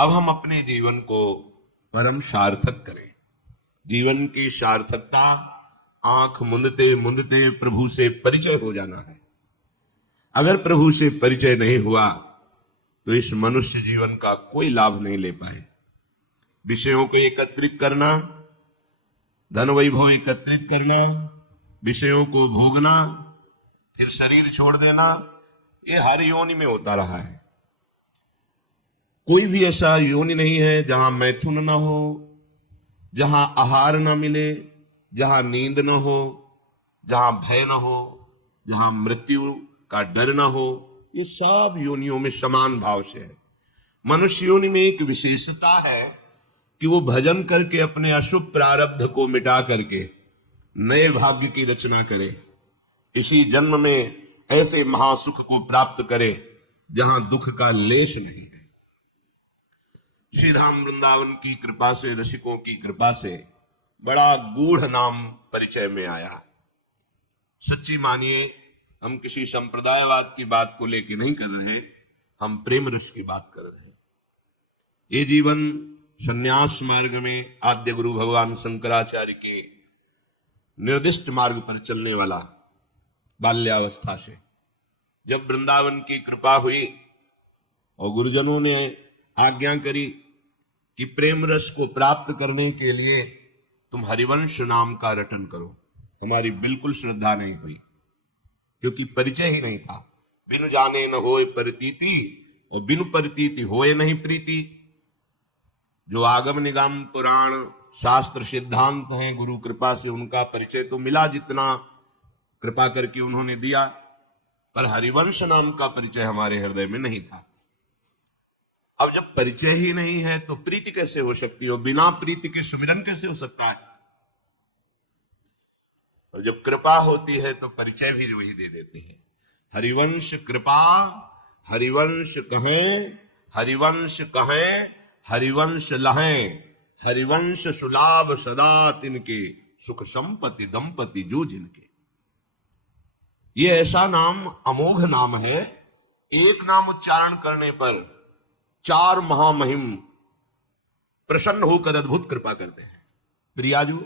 अब हम अपने जीवन को परम सार्थक करें। जीवन की सार्थकता आंख मूंदते मूंदते प्रभु से परिचय हो जाना है। अगर प्रभु से परिचय नहीं हुआ तो इस मनुष्य जीवन का कोई लाभ नहीं ले पाए। विषयों को एकत्रित करना, धन वैभव एकत्रित करना, विषयों को भोगना, फिर शरीर छोड़ देना, ये हर योनि में होता रहा है। कोई भी ऐसा योनि नहीं है जहां मैथुन ना हो, जहां आहार ना मिले, जहां नींद न हो, जहां भय न हो, जहां मृत्यु का डर न हो। ये सब योनियों में समान भाव से है। मनुष्य योनि में एक विशेषता है कि वो भजन करके अपने अशुभ प्रारब्ध को मिटा करके नए भाग्य की रचना करे, इसी जन्म में ऐसे महासुख को प्राप्त करे जहां दुख का लेश नहीं है। श्री धाम वृंदावन की कृपा से, रसिकों की कृपा से बड़ा गूढ़ नाम परिचय में आया। सच्ची मानिए, हम किसी संप्रदायवाद की बात को लेके नहीं कर रहे, हम प्रेम रस की बात कर रहे हैं। ये जीवन संन्यास मार्ग में आद्य गुरु भगवान शंकराचार्य के निर्दिष्ट मार्ग पर चलने वाला बाल्यावस्था से जब वृंदावन की कृपा हुई और गुरुजनों ने आज्ञा करी कि प्रेम रस को प्राप्त करने के लिए तुम हरिवंश नाम का रटन करो, हमारी बिल्कुल श्रद्धा नहीं हुई, क्योंकि परिचय ही नहीं था। बिनु जाने न होए प्रतीति और बिनु प्रतीति होए नहीं प्रीति। जो आगम निगम पुराण शास्त्र सिद्धांत हैं, गुरु कृपा से उनका परिचय तो मिला जितना कृपा करके उन्होंने दिया, पर हरिवंश नाम का परिचय हमारे हृदय में नहीं था। अब जब परिचय ही नहीं है तो प्रीति कैसे हो सकती है, और बिना प्रीति के सुमिरन कैसे हो सकता है। और जब कृपा होती है तो परिचय भी वही दे देते हैं। हरिवंश कृपा, हरिवंश कहें, हरिवंश कहें, हरिवंश लहें, हरिवंश सुलाभ सदा तिनके, सुख संपत्ति दंपति जो जिनके। ये ऐसा नाम अमोघ नाम है, एक नाम उच्चारण करने पर 4 महामहिम प्रसन्न होकर अद्भुत कृपा करते हैं। प्रियाजू,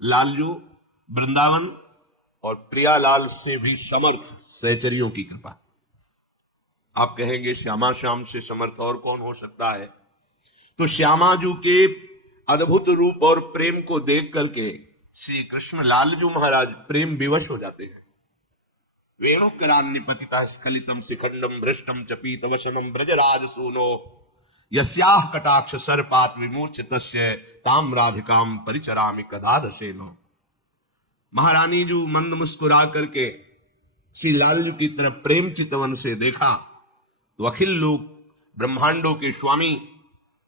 लालजू, वृंदावन और प्रियालाल से भी समर्थ सहचरियों की कृपा। आप कहेंगे श्यामा श्याम से समर्थ और कौन हो सकता है, तो श्यामाजू के अद्भुत रूप और प्रेम को देख करके श्री कृष्ण लालजू महाराज प्रेम विवश हो जाते हैं। वेणुकरान्निपतिता स्खलितम शिखंडम भ्रष्टम चपीत वशनम ब्रजराज सूनो यस्याह कटाक्ष सर्पात विमूर्छितस्य ताम राधिकाम परिचरामि कदाधसेनो। महारानी जू मंद मुस्कुरा करके श्री लालजू की तरफ प्रेम चितवन से देखा तो अखिल लोक ब्रह्मांडों के स्वामी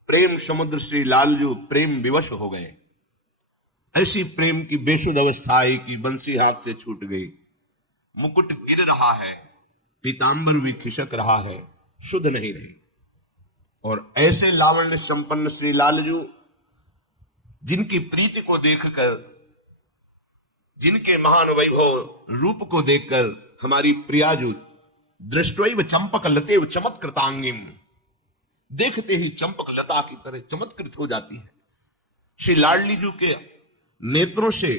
प्रेम समुद्र श्री लालजू प्रेम विवश हो गए। ऐसी प्रेम की बेसुध अवस्था आई कि बंसी हाथ से छूट गई, मुकुट गिर रहा है, पीतांबर भी खिसक रहा है, शुद्ध नहीं रही। और ऐसे लावण्य संपन्न श्री लालजू, जिनकी प्रीति को देखकर, जिनके महान वैभव रूप को देखकर हमारी प्रियाजू दृष्टैव चंपक लतेव चमत्कृतांगिम, देखते ही चंपक लता की तरह चमत्कृत हो जाती है। श्री लाडलीजू के नेत्रों से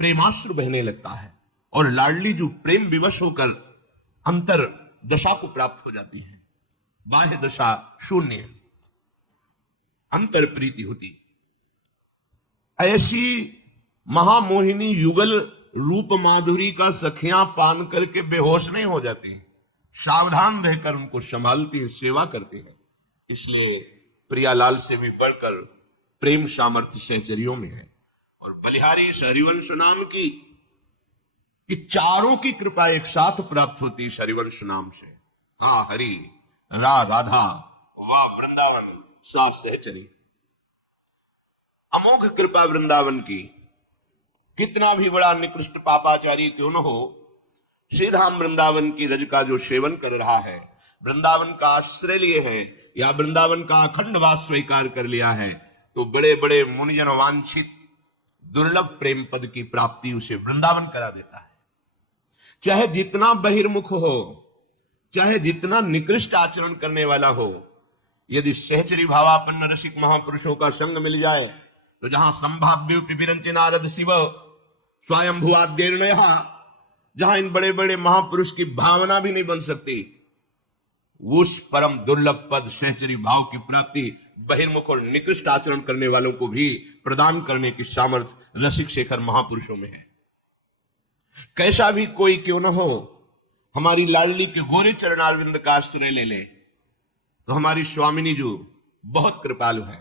प्रेमाश्रु बहने लगता है और लाडलीजू प्रेम विवश होकर अंतर दशा को प्राप्त हो जाती है। बाह्य दशा शून्य, अंतर प्रीति होती। ऐसी महामोहिनी युगल रूप माधुरी का सखियां पान करके बेहोश नहीं हो जाती, सावधान रहकर उनको संभालती है, सेवा करती है। इसलिए प्रियालाल से भी बढ़कर प्रेम सामर्थ्य सहचरियों में है। और बलिहारी इस हरिवंश नाम की कि चारों की कृपा एक साथ प्राप्त होती है हरिवंश नाम से। हाँ, हरि, राधा, वाह वृंदावन, सात सहचरी। अमोघ कृपा वृंदावन की। कितना भी बड़ा निकृष्ट पापाचारी क्यों न हो, श्रीधाम वृंदावन की रज का जो सेवन कर रहा है, वृंदावन का आश्रय लिए है या वृंदावन का अखंड वास स्वीकार कर लिया है, तो बड़े बड़े मुनिजन वांछित दुर्लभ प्रेम पद की प्राप्ति उसे वृंदावन करा देता है। चाहे जितना बहिर्मुख हो, चाहे जितना निकृष्ट आचरण करने वाला हो, यदि सहचरी भावापन्न रसिक महापुरुषों का संग मिल जाए तो जहां संभाव्य विरंचे नारद शिव स्वयं भुआद्यर्णय, जहां इन बड़े बड़े महापुरुष की भावना भी नहीं बन सकती, उस परम दुर्लभ पद सहचरी भाव की प्राप्ति बहिर्मुख और निकृष्ट आचरण करने वालों को भी प्रदान करने की सामर्थ्य रसिक शेखर महापुरुषों में है। कैसा भी कोई क्यों न हो, हमारी लाडली के गोरे चरणारविंद का आश्रय ले ले तो हमारी स्वामिनी जी बहुत कृपालु है।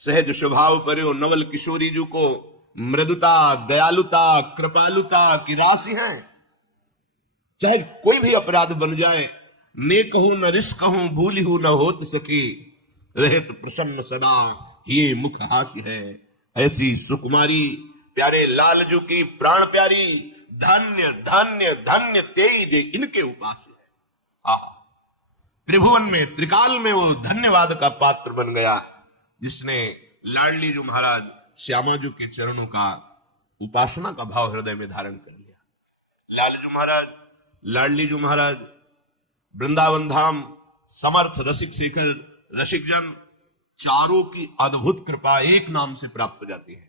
सहज स्वभाव पर नवल किशोरी जी को मृदुता, दयालुता, कृपालुता की राशि है। चाहे कोई भी अपराध बन जाए, नेक हूं न रिस्क हूं, भूली हूं न होत सकी, रहत प्रसन्न सदा ये मुख हास्य है। ऐसी सुकुमारी प्यारे लालजू की प्राण प्यारी, धन्य धन्य धन्य तेज इनके उपास है। त्रिभुवन में त्रिकाल में वो धन्यवाद का पात्र बन गया जिसने लाडली जी महाराज श्यामा जी के चरणों का उपासना का भाव हृदय में धारण कर लिया। लाडली जी महाराज वृंदावन धाम समर्थ रसिक शेखर रसिक जन चारों की अद्भुत कृपा एक नाम से प्राप्त हो जाती है,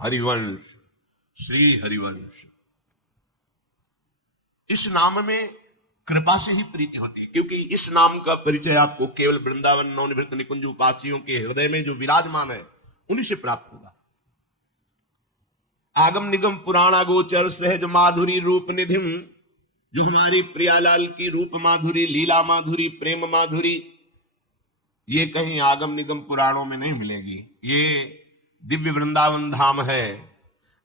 हरिवंश, श्री हरिवंश। इस नाम में कृपा से ही प्रीति होती है, क्योंकि इस नाम का परिचय आपको केवल वृंदावन नवनिवृत्त निकुंज उपासियों के हृदय में जो विराजमान है उन्हीं से प्राप्त होगा। आगम निगम पुराणा गोचर सहज माधुरी रूप निधिम, जो हमारी प्रियालाल की रूप माधुरी, लीला माधुरी, प्रेम माधुरी, ये कहीं आगम निगम पुराणों में नहीं मिलेगी। ये दिव्य वृंदावन धाम है।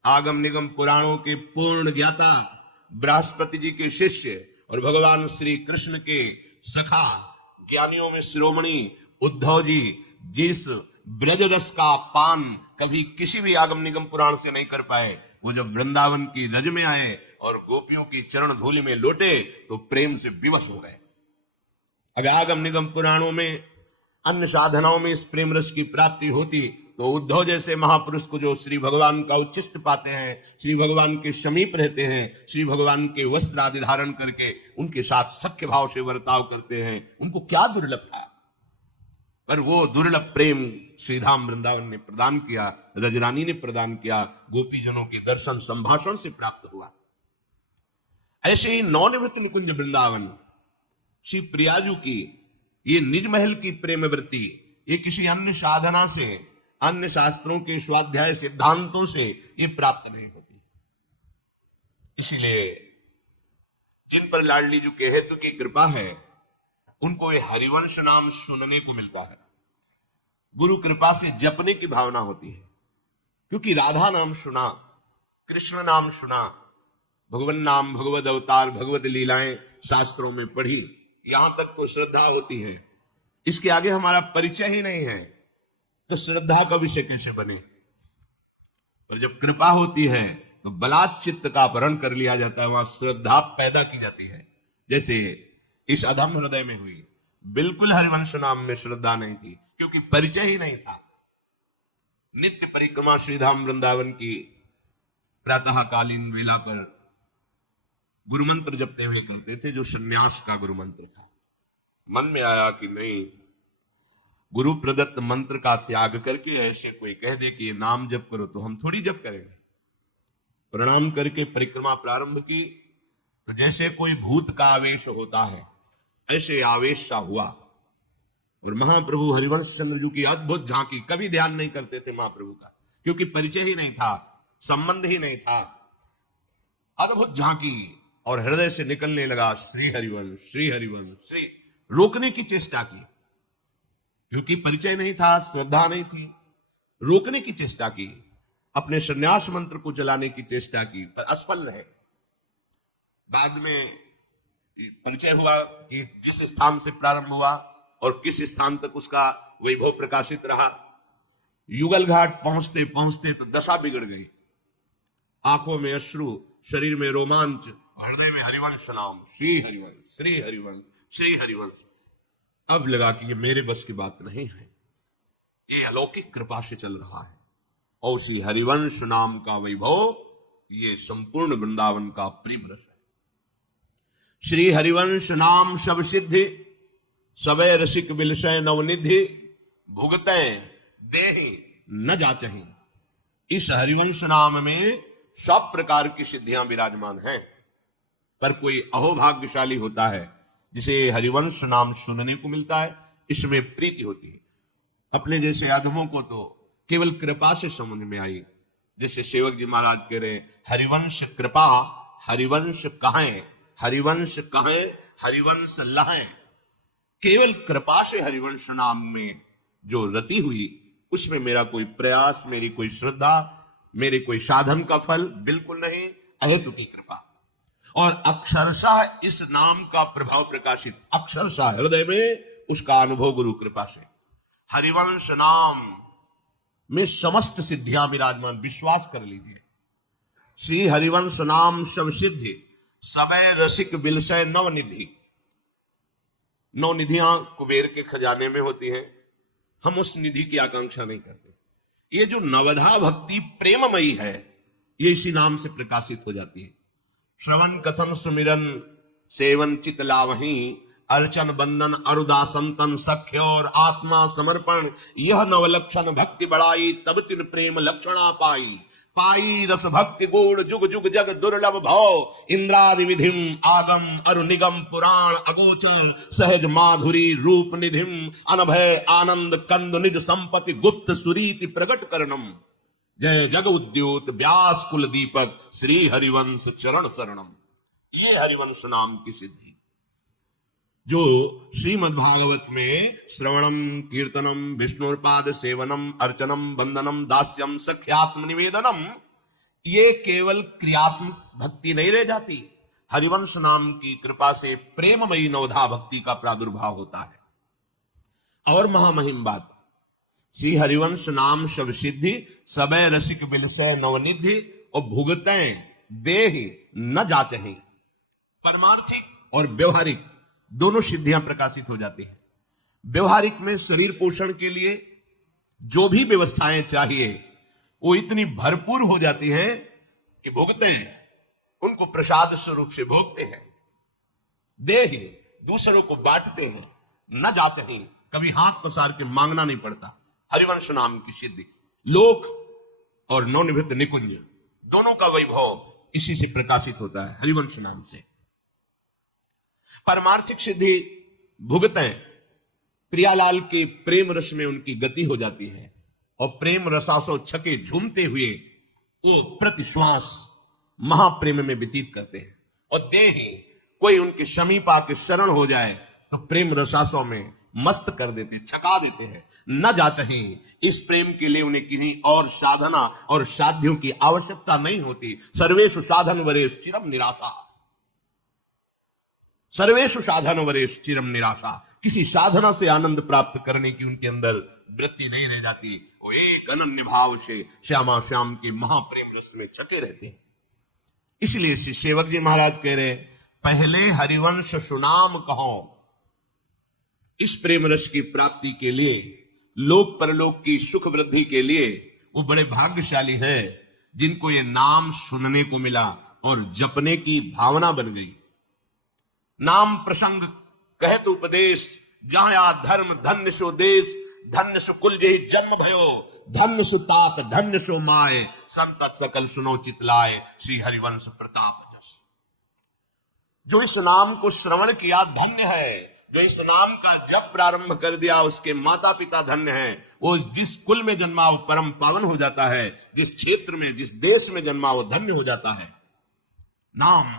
आगम निगम पुराणों के पूर्ण ज्ञाता बृहस्पति जी के शिष्य और भगवान श्री कृष्ण के सखा ज्ञानियों में शिरोमणि उद्धव जी जिस ब्रज रस का पान कभी किसी भी आगम निगम पुराण से नहीं कर पाए, वो जब वृंदावन की रज में आए और गोपियों की चरण धूलि में लौटे तो प्रेम से विवश हो गए। अगर आगम निगम पुराणों में अन्य साधनाओं में इस प्रेम रस की प्राप्ति होती तो उद्धव जैसे महापुरुष को जो श्री भगवान का उच्छिष्ट पाते हैं, श्री भगवान के समीप रहते हैं, श्री भगवान के वस्त्र आदि धारण करके उनके साथ सख्य भाव से वर्ताव करते हैं, उनको क्या दुर्लभ था। पर वो दुर्लभ प्रेम श्रीधाम वृंदावन ने प्रदान किया, रजरानी ने प्रदान किया, गोपीजनों के दर्शन संभाषण से प्राप्त हुआ। ऐसे ही नवनिवृत्त निकुंज वृंदावन श्री प्रियाजू की ये निज महल की प्रेम वृत्ति, ये किसी अन्य साधना से, अन्य शास्त्रों के स्वाध्याय सिद्धांतों से ये प्राप्त नहीं होती। इसलिए जिन पर लाडली जी के हेतु की कृपा है उनको ये हरिवंश नाम सुनने को मिलता है, गुरु कृपा से जपने की भावना होती है। क्योंकि राधा नाम सुना, कृष्ण नाम सुना, भगवान नाम, भगवद अवतार, भगवद लीलाएं शास्त्रों में पढ़ी, यहां तक तो श्रद्धा होती है। इसके आगे हमारा परिचय ही नहीं है तो श्रद्धा का विषय कैसे बने। पर जब कृपा होती है तो बलात् चित्त का अपहरण कर लिया जाता है, वहां श्रद्धा पैदा की जाती है। जैसे इस अधम हृदय में हुई, बिल्कुल हरिवंश नाम में श्रद्धा नहीं थी क्योंकि परिचय ही नहीं था। नित्य परिक्रमा श्रीधाम वृंदावन की प्रातःकालीन वेला पर गुरु मंत्र जपते हुए करते थे, जो सन्यास का गुरु मंत्र था। मन में आया कि नहीं, गुरु प्रदत्त मंत्र का त्याग करके ऐसे कोई कह दे कि ये नाम जप करो तो हम थोड़ी जप करेंगे। प्रणाम करके परिक्रमा प्रारंभ की तो जैसे कोई भूत का आवेश होता है ऐसे आवेश सा हुआ और महाप्रभु हरिवंश चंद्र जी की अद्भुत झांकी। कभी ध्यान नहीं करते थे महाप्रभु का क्योंकि परिचय ही नहीं था, संबंध ही नहीं था। अद्भुत झांकी और हृदय से निकलने लगा श्री हरिवंश, श्री हरिवंश, श्री। रोकने की चेष्टा की क्योंकि परिचय नहीं था, श्रद्धा नहीं थी। रोकने की चेष्टा की, अपने संन्यास मंत्र को चलाने की चेष्टा की, पर असफल रहे। बाद में परिचय हुआ कि जिस स्थान से प्रारंभ हुआ और किस स्थान तक उसका वैभव प्रकाशित रहा। युगल घाट पहुंचते पहुंचते तो दशा बिगड़ गई। आंखों में अश्रु, शरीर में रोमांच, हृदय में हरिवंश नाम, श्री हरिवंश, श्री हरिवंश, श्री हरिवंश। अब लगा कि ये मेरे बस की बात नहीं है, ये अलौकिक कृपा से चल रहा है। और श्री हरिवंश नाम का वैभव ये संपूर्ण वृंदावन का प्रेम रस है। श्री हरिवंश नाम सब सिद्धि, सबे रसिक बिलसय नवनिधि भुगते देहि न जाचहि। इस हरिवंश नाम में सब प्रकार की सिद्धियां विराजमान हैं, पर कोई अहोभाग्यशाली होता है जिसे हरिवंश नाम सुनने को मिलता है, इसमें प्रीति होती है। अपने जैसे अधमों को तो केवल कृपा से समझ में आई। जैसे सेवक जी महाराज कह रहे हरिवंश कृपा, हरिवंश कहें, हरिवंश कहें, हरिवंश लहें। केवल कृपा से हरिवंश नाम में जो रति हुई, उसमें मेरा कोई प्रयास, मेरी कोई श्रद्धा, मेरे कोई साधन का फल बिल्कुल नहीं, अहेतु की कृपा। और अक्षरशः इस नाम का प्रभाव प्रकाशित, अक्षरशः हृदय में उसका अनुभव गुरु कृपा से। हरिवंश नाम में समस्त सिद्धियां विराजमान, विश्वास कर लीजिए। श्री हरिवंश नाम सब सिद्धि, सबे रसिक बिलसय नवनिधि। नौ निधियां कुबेर के खजाने में होती हैं, हम उस निधि की आकांक्षा नहीं करते। ये जो नवधा भक्ति प्रेममयी है, ये इसी नाम से प्रकाशित हो जाती है। श्रवण कथन सुमिरन सेवन चित लावही, अर्चन बंदन अरुदासंतन सख्य और आत्मा समर्पण, यह नवलक्षण भक्ति बढ़ाई, तब तिन प्रेम लक्षणा पाई। पाई रस भक्ति गुण जुग जुग जग दुर्लभ भव, इंद्रादि विधिम आगम अरु निगम पुराण अगोचर, सहज माधुरी रूप निधिम, अनभय आनंद कंद निज संपत्ति गुप्त सुरीति प्रगट करणम। जय जग उद्योत व्यास कुल दीपक, श्री हरिवंश चरण शरणम। ये हरिवंश नाम की सिद्धि जो श्रीमद्भागवत में श्रवणम कीर्तनम विष्णुपाद सेवनम अर्चनम वंदनम दास्यम सख्यात्म निवेदनम, ये केवल क्रियात्मक भक्ति नहीं रह जाती। हरिवंश नाम की कृपा से प्रेममयी नवधा भक्ति का प्रादुर्भाव होता है। और महामहिम बात, श्री हरिवंश नाम सब सिद्धि, सबे रसिक बिलसय नवनिधि, और भुगते देहि न जाचहि। परमार्थिक और व्यवहारिक दोनों सिद्धियां प्रकाशित हो जाती हैं। व्यवहारिक में शरीर पोषण के लिए जो भी व्यवस्थाएं चाहिए वो इतनी भरपूर हो जाती हैं कि भोगते हैं, उनको प्रसाद स्वरूप से भोगते हैं। देहि दूसरों को बांटते हैं, न जाचहि, कभी हाथ पसार के मांगना नहीं पड़ता। हरिवंश नाम की सिद्धि, लोक और नवनिवृत्त निकुंज दोनों का वैभव इसी से प्रकाशित होता है, हरिवंश नाम से। परमार्थिक सिद्धि भुगतें, प्रियालाल के प्रेम रस में उनकी गति हो जाती है, और प्रेम रसासो छके झूमते हुए वो प्रतिश्वास महाप्रेम में व्यतीत करते हैं। और देहि, कोई उनके समीप आके शरण हो जाए तो प्रेम रसासों में मस्त कर देते, छका देते हैं। न जाचहि, इस प्रेम के लिए उन्हें किन्हीं और साधना और साध्यों की आवश्यकता नहीं होती। सर्वेषु साधन वरेश चिरम निराशा, सर्वेषु साधन वरेश चिरम निराशा, किसी साधना से आनंद प्राप्त करने की उनके अंदर वृत्ति नहीं रह जाती। वो एक अनन्य भाव से श्यामा श्याम के महाप्रेम रस में छके रहते हैं। इसलिए श्री सेवक जी महाराज कह रहे, पहले हरिवंश सुनाम कहो। इस प्रेम रस की प्राप्ति के लिए, लोक परलोक की सुख वृद्धि के लिए वो बड़े भाग्यशाली हैं जिनको ये नाम सुनने को मिला और जपने की भावना बन गई। नाम प्रसंग कहत उपदेश, जहां या धर्म धन्य सो देश, धन्य सो कुल जेहि जन्म भयो, धन्य सो तात धन्य सो माय, संतत सकल सुनो चितलाय, श्री हरिवंश प्रताप जस। जो इस नाम को श्रवण किया धन्य है, जो इस नाम का जप प्रारंभ कर दिया उसके माता पिता धन्य हैं। वो जिस कुल में जन्मा वो परम पावन हो जाता है, जिस क्षेत्र में जिस देश में जन्मा वो धन्य हो जाता है। नाम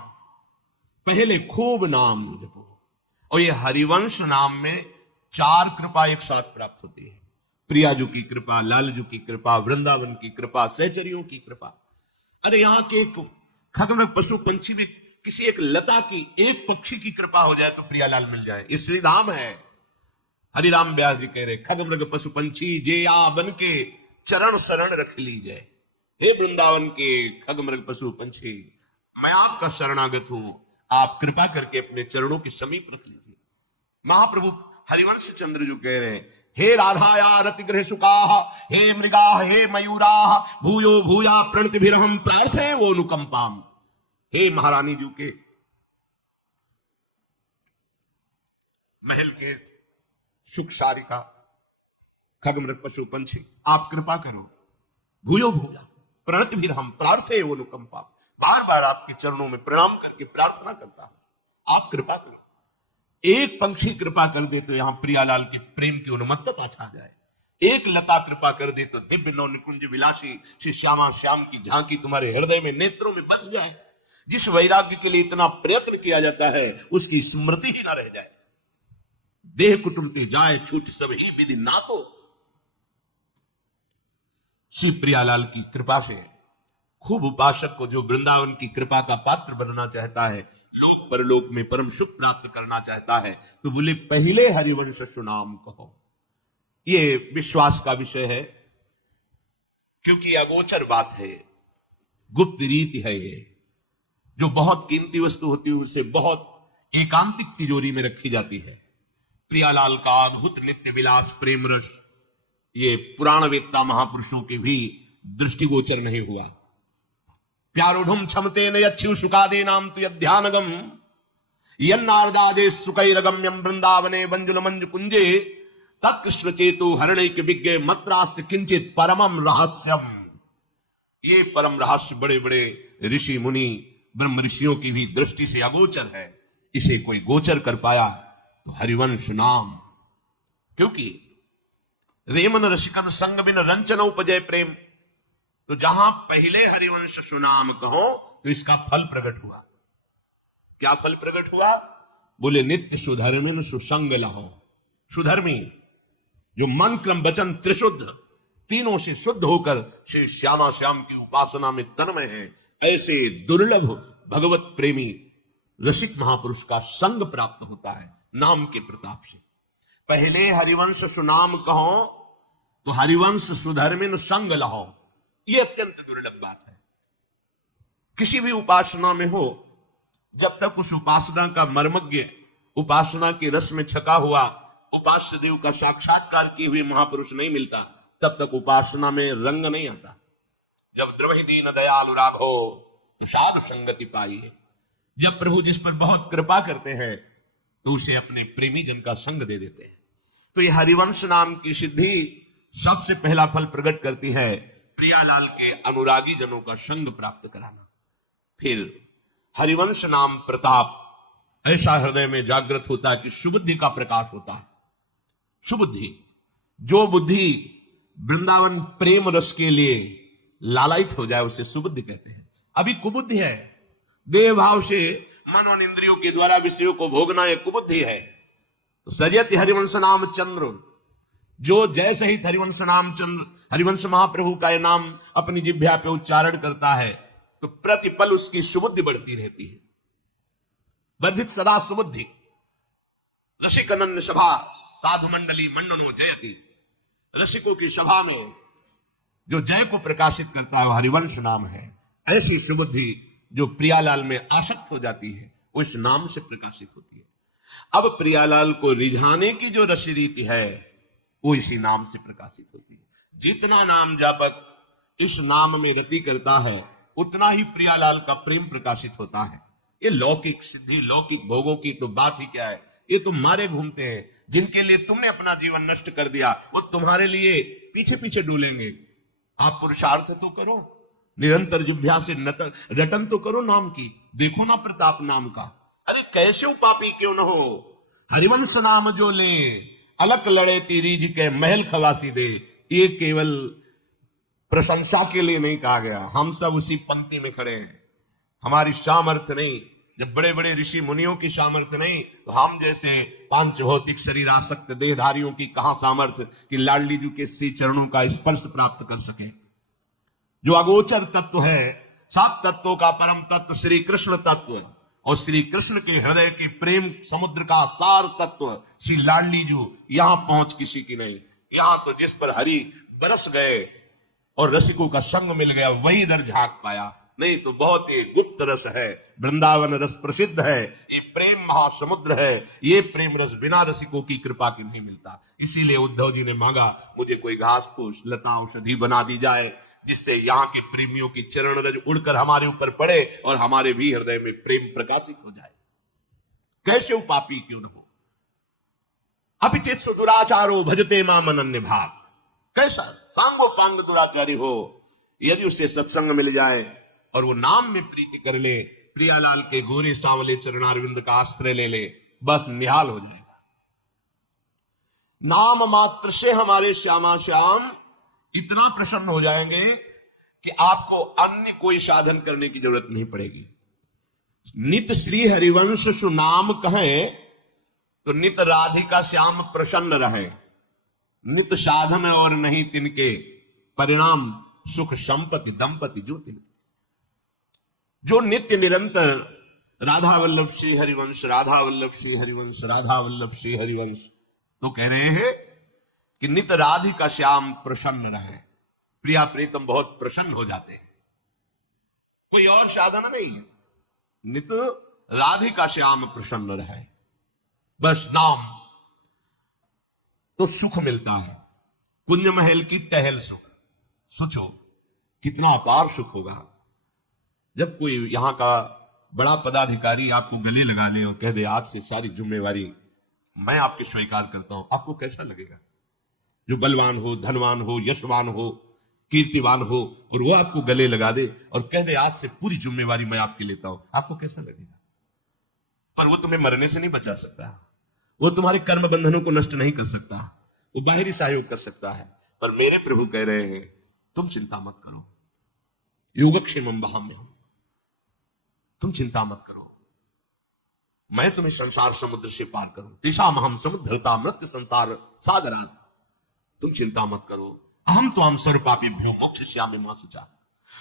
पहले खूब नाम जपो। और ये हरिवंश नाम में 4 कृपा एक साथ प्राप्त होती है। प्रियाजू की कृपा, लालजू की कृपा, वृंदावन की कृपा, सहचरियों की कृपा। अरे यहाँ के खगन पशु पंछी में किसी एक लता की, एक पक्षी की कृपा हो जाए तो प्रियालाल मिल जाए। ये श्रीधाम है। हरिराम व्यास जी कह रहे, खग मृग पशु पंछी जे आ बन के चरण शरण रख लीजिए। हे वृंदावन के खग मृग पशु पंछी, मैं आपका शरणागत हूं, आप कृपा करके अपने चरणों के समीप रख लीजिए। महाप्रभु हरिवंश चंद्र जो कह रहे हैं, हे राधाया रतिगृह सुकाः, हे मृगा हे मयूरा, भूयो भूया प्रणतिभिरहम प्रार्थे वो अनुकंपाम। हे महारानी जी के महल के सुख सारिका खगमृग पशु पंछी, आप कृपा करो। भूयो भूया प्रणत भी हम प्रार्थे वो अनुकंपा, बार बार आपके चरणों में प्रणाम करके प्रार्थना करता हूं, आप कृपा करो। एक पंछी कृपा कर दे तो यहां प्रियालाल के प्रेम की उन्मत्तता छा जाए, एक लता कृपा कर दे तो दिव्य नौ निकुंज विलासी श्री श्यामा श्याम की झांकी तुम्हारे हृदय में नेत्रों में बस जाए। जिस वैराग्य के लिए इतना प्रयत्न किया जाता है उसकी स्मृति ही ना रह जाए। देह कुटुंब ते जाए छूट सब ही विधि ना तो। श्री प्रियालाल की कृपा से खूब उपासक को जो वृंदावन की कृपा का पात्र बनना चाहता है, लोक परलोक में परम सुख प्राप्त करना चाहता है, तो बोले पहले हरिवंश सुनाम कहो। ये विश्वास का विषय है, क्योंकि अगोचर बात है, गुप्त रीति है। ये जो बहुत कीमती वस्तु होती है उसे बहुत एकांतिक तिजोरी में रखी जाती है। प्रियालाल का अद्भुत नित्य विलास प्रेम रस ये पुराण वेत्ता महापुरुषों के भी दृष्टिगोचर नहीं हुआ। प्यारोढ़ क्षमते न यच्छु सुखादे नाम तु यध्यानगम यन्नारदाजे सुकैरगम्यम वृंदावने बंजुल मंजु कुंजे तत्कृष्ण चेतु हरणैक विज्ञ मत्रास्त किंचित परमम रहस्यम। ये परम रहस्य बड़े बड़े ऋषि मुनि ब्रह्म ऋषियों की भी दृष्टि से अगोचर है। इसे कोई गोचर कर पाया तो हरिवंश नाम, क्योंकि रेमन रसिकन संग बिन रंचन उपजय प्रेम। तो जहां पहले हरिवंश सुनाम कहो तो इसका फल प्रकट हुआ। क्या फल प्रकट हुआ? बोले नित्य सुधर्मिन सुसंग लहो। सुधर्मी जो मन क्रम वचन त्रिशुद्ध तीनों से शुद्ध होकर श्री श्यामा श्याम की उपासना में तन्मय है, ऐसे दुर्लभ भगवत प्रेमी रसिक महापुरुष का संग प्राप्त होता है नाम के प्रताप से। पहले हरिवंश सुनाम कहो तो हरिवंश सुधर्मिन संग लहो। यह अत्यंत दुर्लभ बात है। किसी भी उपासना में हो, जब तक उस उपासना का मर्मज्ञ उपासना के रस में छका हुआ उपास्य देव का साक्षात्कार किए हुए महापुरुष नहीं मिलता, तब तक उपासना में रंग नहीं आता। जब द्रवहि दीन दयालु राघो तो साधु संगति पाइए। जब प्रभु जिस पर बहुत कृपा करते हैं तो उसे अपने प्रेमी जन का संग दे देते हैं। तो यह हरिवंश नाम की सिद्धि सबसे पहला फल प्रकट करती है, प्रियालाल के अनुरागी जनों का संग प्राप्त कराना। फिर हरिवंश नाम प्रताप ऐसा हृदय में जागृत होता है कि सुबुद्धि का प्रकाश होता है। सुबुद्धि, जो बुद्धि वृंदावन प्रेम रस के लिए लालायित हो जाए उसे सुबुद्धि कहते हैं। अभी कुबुद्धि है, देह भाव से मन और इंद्रियों के द्वारा विषयों को भोगना यह कुबुद्धि है। तो सजयति हरिवंश नाम चंद्र, जो जैसे ही हरिवंश नाम चंद्र हरिवंश महाप्रभु का यह नाम अपनी जिह्वा पे उच्चारण करता है तो प्रतिपल उसकी सुबुद्धि बढ़ती रहती है। वर्धित सदा सुबुद्धि। रसिक अनन्य सभा साधु मंडली मंडनो जयति। रसिकों की सभा में जो जय को प्रकाशित करता है वह हरिवंश नाम है। ऐसी सुबुद्धि जो प्रियालाल में आसक्त हो जाती है उस नाम से प्रकाशित होती है। अब प्रियालाल को रिझाने की जो रस रीति है वो इसी नाम से प्रकाशित होती है। जितना नाम जापक इस नाम में रति करता है उतना ही प्रियालाल का प्रेम प्रकाशित होता है। ये लौकिक सिद्धि लौकिक भोगों की तो बात ही क्या है, ये तो मारे घूमते हैं। जिनके लिए तुमने अपना जीवन नष्ट कर दिया वो तुम्हारे लिए पीछे पीछे डूलेंगे। आप पुरुषार्थ तो करो, निरंतर जिह्वा से रटन तो करो नाम की। देखो ना प्रताप नाम का। अरे कैसे उपापी क्यों न हो, हरिवंश नाम जो ले अलक लड़े तीरीज के महल खवासी दे। ये केवल प्रशंसा के लिए नहीं कहा गया, हम सब उसी पंक्ति में खड़े हैं। हमारी सामर्थ्य नहीं, जब बड़े बड़े ऋषि मुनियों की सामर्थ्य नहीं तो हम जैसे पांच भौतिक शरीर आसक्त देहधारियों की कहां सामर्थ्य कि लाडली जी के श्री चरणों का स्पर्श प्राप्त कर सके। जो अगोचर तत्व है, सात तत्वों का परम तत्व श्री कृष्ण तत्व और श्री कृष्ण के हृदय के प्रेम समुद्र का सार तत्व श्री लाडली जी, यहां पहुंच किसी की नहीं। यहां तो जिस पर हरि बरस गए और रसिकों का संग मिल गया वही इधर झांक पाया, नहीं तो बहुत ही गुप्त रस है। वृंदावन रस प्रसिद्ध है, ये प्रेम महासमुद्र है। ये प्रेम रस बिना रसिकों की कृपा के नहीं मिलता। इसीलिए उद्धव जी ने मांगा मुझे कोई घास फूस लता औषधि बना दी जाए जिससे यहाँ के प्रेमियों की चरण रज उड़कर हमारे ऊपर पड़े और हमारे भी हृदय में प्रेम प्रकाशित हो जाए। कैसे वो पापी क्यों न हो। अपिचेत दुराचारो भजते माम अनन्य भाव। कैसा सांगोपांग दुराचारी हो, यदि उसे सत्संग मिल जाए और वो नाम में प्रीति कर ले, प्रियालाल के गोरे सांवले चरणारविंद का आश्रय ले ले, बस निहाल हो जाएगा। नाम मात्र से हमारे श्यामा श्याम इतना प्रसन्न हो जाएंगे कि आपको अन्य कोई साधन करने की जरूरत नहीं पड़ेगी। नित श्री हरिवंश सुनाम कहें तो नित राधिका श्याम प्रसन्न रहे। नित साधन और नहीं तिनके, परिणाम सुख संपत्ति दंपति जो तिनके। जो नित्य निरंतर राधा वल्लभ श्री हरिवंश, राधा वल्लभ श्री हरिवंश, राधा वल्लभ श्री हरिवंश, तो कह रहे हैं कि नित राधिका श्याम प्रसन्न रहे। प्रिया प्रीतम बहुत प्रसन्न हो जाते हैं, कोई और साधन नहीं है। नित राधिका श्याम प्रसन्न रहे, बस नाम तो सुख मिलता है। कुंज महल की टहल सुख, सोचो कितना अपार सुख होगा जब कोई यहां का बड़ा पदाधिकारी आपको गले लगा ले और कह दे आज से सारी जिम्मेवारी मैं आपकी स्वीकार करता हूं। आपको कैसा लगेगा? जो बलवान हो, धनवान हो, यशवान हो, कीर्तिवान हो, और वो आपको गले लगा दे और कह दे आज से पूरी जिम्मेवारी मैं आपकी लेता हूं, आपको कैसा लगेगा? पर वो तुम्हें मरने से नहीं बचा सकता, वो तुम्हारे कर्म बंधनों को नष्ट नहीं कर सकता, वो बाहरी सहयोग कर सकता है। पर मेरे प्रभु कह रहे हैं तुम चिंता मत करो, योगक्षेमम वहाम्यहम्, तुम चिंता मत करो, मैं तुम्हें संसार समुद्र से पार करूं। तेषाम् अहम् समुद्धरता मृत्यु संसार सागरात्, तुम चिंता मत करो, अहम तो हम सर्वपापीभ्यो मोक्षयिष्यामि मा शुचा।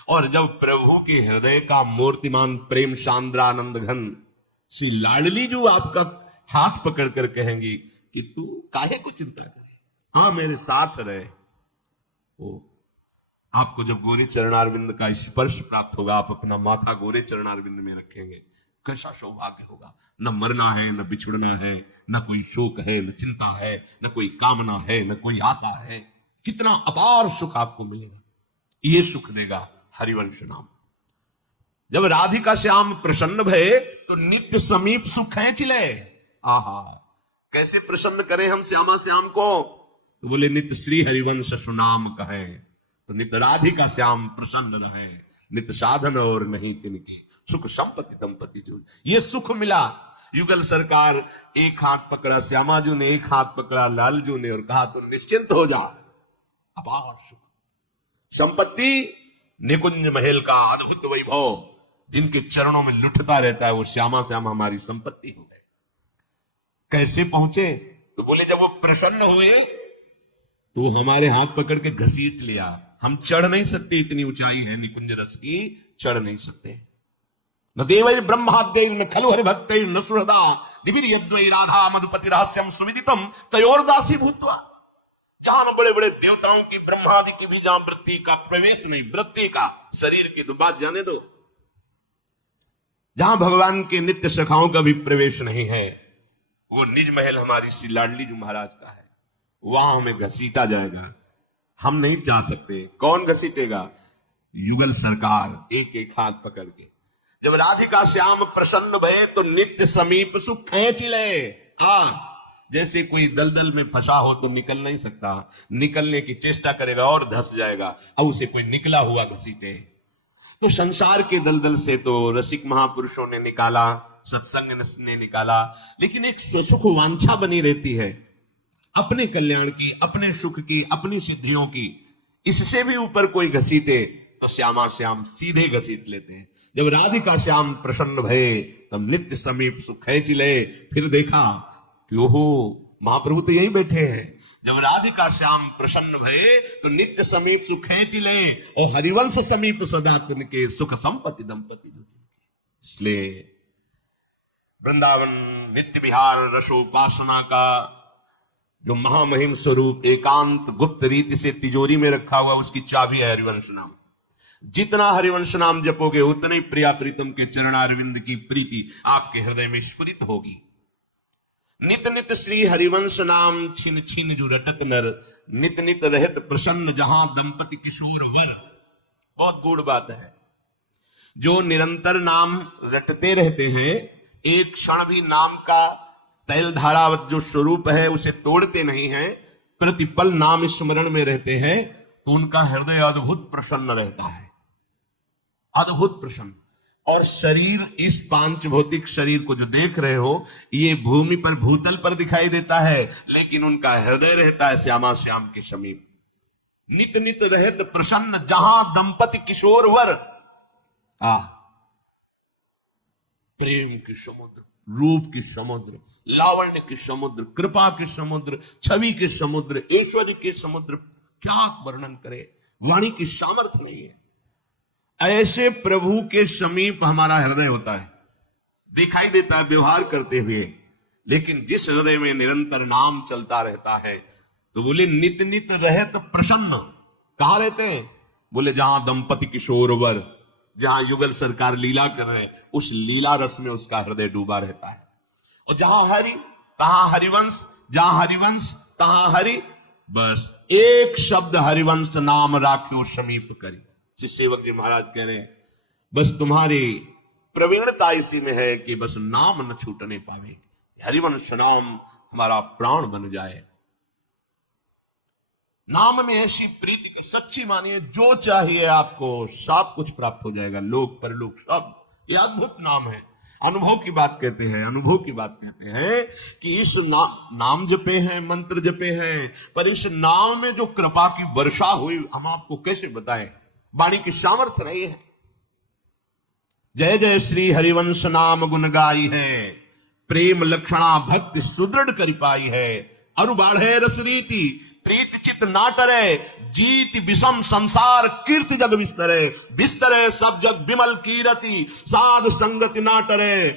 और जब प्रभु के हृदय का मूर्तिमान प्रेम सांद्रानंद घन श्री लाडली जो आपका हाथ पकड़ कर कहेंगी कि तू काहे को चिंता करे, हाँ मेरे साथ रहे, वो आपको जब गोरे चरणारविंद का स्पर्श प्राप्त होगा, आप अपना माथा गोरे चरणारविंद में रखेंगे, कैसा सौभाग्य होगा। न मरना है, न बिछुड़ना है, न कोई शोक है, न चिंता है, न कोई कामना है, न कोई आशा है। कितना अपार सुख आपको मिलेगा। ये सुख देगा हरिवंश नाम। जब राधिका श्याम प्रसन्न भये तो नित्य समीप सुख खींच ले। आहा, कैसे प्रसन्न करें हम श्यामा श्याम को? तो बोले नित्य श्री हरिवंश सुनाम कहे तो नित्य राधिका श्याम प्रसन्न रहे। नित्य साधन और नहीं तिनकी, सुख संपत्ति दंपति जो। ये सुख मिला। युगल सरकार एक हाथ पकड़ा श्यामा जी ने, एक हाथ पकड़ा लालजू ने और कहा तो निश्चिंत हो जा। अपार सुख, संपत्ति, निकुंज महल का अद्भुत वैभव जिनके चरणों में लुटता रहता है, वो श्यामा श्याम हमारी संपत्ति हो गए। कैसे पहुंचे? तो बोले जब वो प्रसन्न हुए तो हमारे हाथ पकड़ के घसीट लिया। हम चढ़ नहीं सकते, इतनी ऊंचाई है निकुंज रस की, चढ़ नहीं सकते। न देवैर ब्रह्माद्यैर न खलु हरिभक्तैर न सुहृदा दिव्यद्वै राधा मधुपति रहस्यम सुविदितम तयोर्दासी भूत्वा। जहां बड़े बड़े देवताओं की, ब्रह्मादि की भी जहां वृत्ति का प्रवेश नहीं, वृत्ति का, शरीर की तो बात जाने दो, जहां भगवान के नित्य सखाओं का भी प्रवेश नहीं है, वो निज महल हमारी श्री लाडली जी महाराज का है, वहां हमें घसीटा जाएगा। हम नहीं जा सकते। कौन घसीटेगा? युगल सरकार एक एक हाथ पकड़ के। जब राधिका श्याम प्रसन्न भये तो नित्य समीप सुख खींच ले। जैसे कोई दलदल में फंसा हो तो निकल नहीं सकता, निकलने की चेष्टा करेगा और धंस जाएगा, अब उसे कोई निकला हुआ घसीटे। तो संसार के दलदल से तो रसिक महापुरुषों ने निकाला, सत्संग ने निकाला, लेकिन एक स्वसुख वांछा बनी रहती है, अपने कल्याण की, अपने सुख की, अपनी सिद्धियों की। इससे भी ऊपर कोई घसीटे तो श्यामा श्याम सीधे घसीट लेते हैं। जब राधिका श्याम प्रसन्न भये तब नित्य समीप सुख खींच ले। फिर देखा कि ओहो महाप्रभु तो यहीं बैठे हैं। जब राधिका श्याम प्रसन्न भये तो नित्य समीप सुख खींच ले और हरिवंश समीप सदा तिनके सुख संपत्ति दंपति जो तिनके। इसलिए वृंदावन नित्य विहार रसोपासना का जो महामहिम स्वरूप एकांत गुप्त रीति से तिजोरी में रखा हुआ, उसकी चाबी है हरिवंश नाम। जितना हरिवंश नाम जपोगे उतने ही प्रिया प्रीतम के चरणारविंद की प्रीति आपके हृदय में स्फुरित होगी। नित नित श्री हरिवंश नाम छिन छिन जो रटत नर, नित नित रहत प्रसन्न जहां दंपति किशोर वर। बहुत गूढ़ बात है। जो निरंतर नाम रटते रहते हैं, एक क्षण भी नाम का तैल धारावत जो स्वरूप है उसे तोड़ते नहीं है, प्रतिपल नाम स्मरण में रहते हैं, तो उनका हृदय अद्भुत प्रसन्न रहता है, अद्भुत प्रसन्न। और शरीर, इस पांच भौतिक शरीर को जो देख रहे हो, ये भूमि पर भूतल पर दिखाई देता है, लेकिन उनका हृदय रहता है श्यामा श्याम के समीप, नित नित रहत प्रसन्न, जहां दंपति किशोर वर। प्रेम के समुद्र, रूप के समुद्र, लावण्य के समुद्र, कृपा के समुद्र, छवि के समुद्र, ऐश्वर्य के समुद्र, क्या वर्णन करे, वाणी की सामर्थ्य नहीं है। ऐसे प्रभु के समीप हमारा हृदय होता है, दिखाई देता है व्यवहार करते हुए, लेकिन जिस हृदय में निरंतर नाम चलता रहता है, तो बोले नित नित रहत प्रसन्न। कहां रहते हैं? बोले जहां दंपति किशोर वर, जहां युगल सरकार लीला कर रहे हैं, उस लीला रस में उसका हृदय डूबा रहता है। और जहां हरि तहां हरिवंश, जहां हरिवंश तहां हरि, बस एक शब्द हरिवंश नाम राख्यो समीप करी। श्री सेवक जी महाराज कह रहे हैं, बस तुम्हारी प्रवीणता इसी में है कि बस नाम न छूटने पावे, हरिवंश नाम हमारा प्राण बन जाए। नाम में ऐसी प्रीति के, सच्ची मानिए, जो चाहिए आपको सब कुछ प्राप्त हो जाएगा, लोक परलोक सब। ये अद्भुत नाम है, अनुभव की बात कहते हैं, अनुभव की बात कहते हैं कि इस नाम जपे हैं, मंत्र जपे हैं, पर इस नाम में जो कृपा की वर्षा हुई, हम आपको कैसे बताएं, वाणी की सामर्थ्य नहीं है। जय जय श्री हरिवंश नाम गुण गाई है, प्रेम लक्षणा भक्ति सुदृढ़ करि पाई है। अरु बाढ़े रस रीति, प्रीत चित ना टरे, जीत विषम संसार कीर्ति जग बिस्तरे। बिस्तरे सब जग विमल कीरति, साध संगति ना टरे।